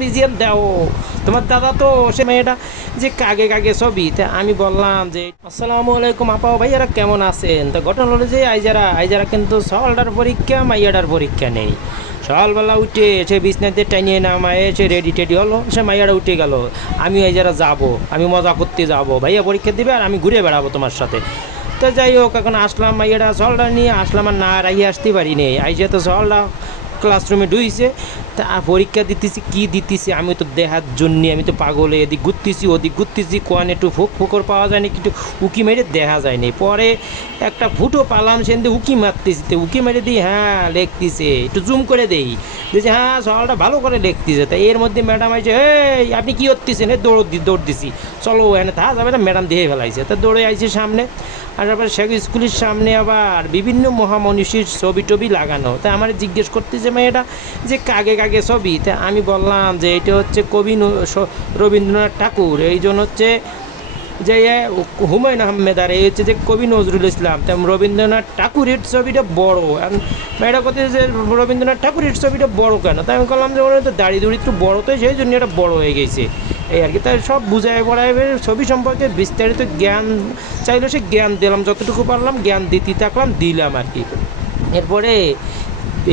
Original দাও। তোমার দাদা তো সে মেয়েটা যে কাগে কাগে ছবি। তা আমি বললাম যে আসসালামু আলাইকুম আপা ভাইয়ারা কেমন আছেন। তা ঘটনা হলো যে আইজারা কিন্তু সকালটার পরীক্ষা মাইয়াটার পরীক্ষা নেই। সকালবেলা উঠে সে বিছনাতে টানিয়ে নামায় সে রেডি টেডি হলো, সে মাইয়াটা উঠে গেল। আমি আইজারা যাবো, আমি মজা করতে যাবো, ভাইয়া পরীক্ষা দিবে আর আমি ঘুরে বেড়াবো তোমার সাথে। তো যাই হোক, এখন আসলাম মাইয়াটা সলটা নিয়ে আসলাম, আর না রাইয়ে আসতে পারি নেই। আইসে তো সলটা ক্লাসরুমে ঢুইছে। তা পরীক্ষা দিতেছি, কি দিতেছি আমি তো দেখার জন্যে আমি তো পাগলে এদিক ঘুরতেছি ওদিক ঘুরতেছি, কোয়ান একটু ফুকর পাওয়া যায়নি, কিন্তু উকি মেরে দেখা যায়নি। পরে একটা ফুটো পালাম, সেন উকি মারতেছি, তো উকি মেরে দিই হ্যাঁ লিখতেছে, একটু জুম করে দেই, দেখছি হ্যাঁ সকালটা ভালো করে লিখতেছে। তাই এর মধ্যে ম্যাডাম আইছে, এই আপনি কী করতেছেন? দৌড় দিছি, চলো এখানে থাকা যাবে না, ম্যাডাম দিয়ে ফেলাইছে। তা দৌড়ে আইছে সামনে, আর তারপরে শেখ স্কুলের সামনে আবার বিভিন্ন মহামনীষীর ছবি টবি লাগানো। তা আমার জিজ্ঞেস করতেছে মেয়েটা যে কাগে কাগে ছবি। তা আমি বললাম যে এটা হচ্ছে কবি রবীন্দ্রনাথ ঠাকুর, এই জন্য হচ্ছে যে হুমায়ুন আহমেদ, আর এই হচ্ছে যে কবি নজরুল ইসলাম। তা রবীন্দ্রনাথ ঠাকুরের ছবিটা বড়। মেয়েটা কথা যে রবীন্দ্রনাথ ঠাকুরের ছবিটা বড় কেন? তাই আমি বললাম যে ওরা তো দাড়ি একটু বড়, তো সেই জন্য এটা বড় হয়ে গেছে এই আর কি। তাই সব বুঝায় পড়ায় ছবি সম্পর্কে বিস্তারিত জ্ঞান চাইলে সে জ্ঞান দিলাম, যতটুকু পারলাম জ্ঞান দিতে থাকলাম, দিলাম আর কি। এরপরে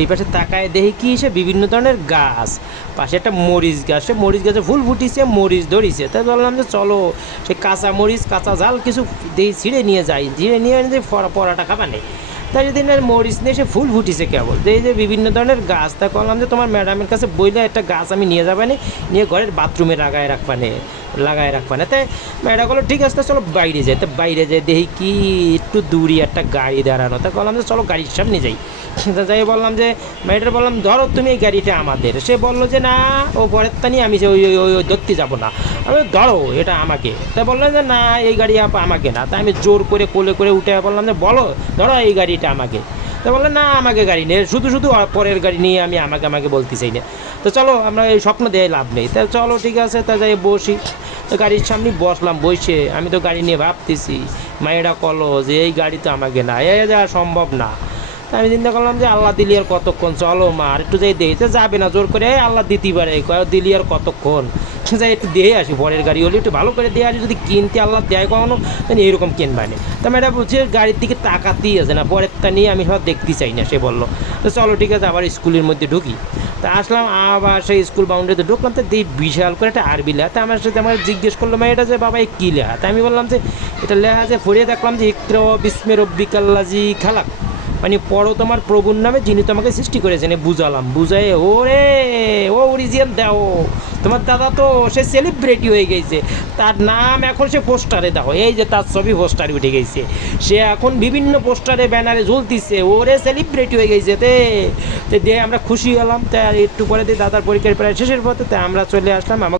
এই পাশে তাকায় দেখি কি সে বিভিন্ন ধরনের গাছ, পাশে একটা মরিচ গাছ, সে মরিচ গাছে ফুল ফুটিছে, মরিচ ধরিছে। তাই বললাম যে চলো সে কাঁচা মরিচ কাঁচা জাল কিছু দিয়ে ছিঁড়ে নিয়ে যাই, ছিঁড়ে নিয়ে যে পরাটা খাবানে। তাই যদি না মরিচ নিয়ে সে ফুল ফুটিছে কেবল, এই যে বিভিন্ন ধরনের গাছ। তা বললাম যে তোমার ম্যাডামের কাছে বইলে একটা গাছ আমি নিয়ে যাবানে, নিয়ে ঘরের বাথরুমে লাগায় রাখবানে। তাই ম্যাডাম বললো ঠিক আছে চলো বাইরে যাই। তা বাইরে যাই দেখি কি একটু দূরই একটা গাড়ি দাঁড়ানো। তা বললাম যে চলো গাড়ির সামনে যাই। যাই বললাম যে মেয়েটার বললাম ধরো তুমি এই গাড়িটা আমাদের। সে বললো যে না ও পরের তা নিয়ে আমি যে ওই ওই ওই ধরতে যাবো না, আমি ধরো এটা আমাকে। তা বললাম যে না এই গাড়ি আমাকে না। তাই আমি জোর করে কোলে করে উঠে বললাম যে বলো ধরো এই গাড়িটা আমাকে। তা বললেন না আমাকে গাড়ি নেই, শুধু পরের গাড়ি নিয়ে আমি আমাকে বলতে চাই না। তো চলো আমরা এই স্বপ্ন দেয় লাভ নেই। তা চলো ঠিক আছে, তা যাই বসি। তো গাড়ির সামনে বসলাম, বসে আমি তো গাড়ি নিয়ে ভাবতেছি, মায়েরা কলো যে এই গাড়ি তো আমাকে না, এ যাওয়া সম্ভব না। তা আমি চিন্তা করলাম যে আল্লাহ দিলি আর কতক্ষণ, চলো মা আর একটু যাই দেখতে যাবে না, জোর করে আল্লাহ দিতে পারে, দিলি আর কতক্ষণ, যাই একটু দিয়ে আসি, পরের গাড়ি হলে একটু ভালো করে দিয়ে আসি, যদি কিনতে আল্লাহ দেয় কখনো তাহলে এইরকম কিনবানে। তা ম্যাডাম বলছে গাড়ির দিকে তাকাতেই আছে না, পরেরটা নিয়ে আমি সব দেখতে চাই না। সে বললো তো চলো ঠিক আছে আবার স্কুলের মধ্যে ঢুকি। তা আসলাম আবার সেই স্কুল বাউন্ডারিতে ঢুকলাম। তো দিই বিশাল করে একটা আরবি লেখা। তা আমার সাথে আমার জিজ্ঞেস করলো মেয়েটা যে বাবা এই কী লেখা। তা আমি বললাম যে এটা লেখা আছে, পড়িয়ে দেখলাম যে ইকরা বিস্মে রব্বিকাল্লাজি খালাক, মানে পড়ো তোমার প্রভুর নামে যিনি তোমাকে সৃষ্টি করেছেন। বুঝালাম, বুঝাই ওরে ও অরিজিনাল দাও। তোমার দাদা তো সে সেলিব্রিটি হয়ে গেছে, তার নাম এখন সে পোস্টারে দাও, এই যে তার ছবি পোস্টারে উঠে গেছে, সে এখন বিভিন্ন পোস্টারে ব্যানারে ঝুলতিছে, ওরে সেলিব্রিটি হয়ে গেছে। তে দিয়ে আমরা খুশি হলাম। তা একটু পরে দিয়ে দাদার পরীক্ষার প্রায় শেষের পথে তা আমরা চলে আসলাম আমাকে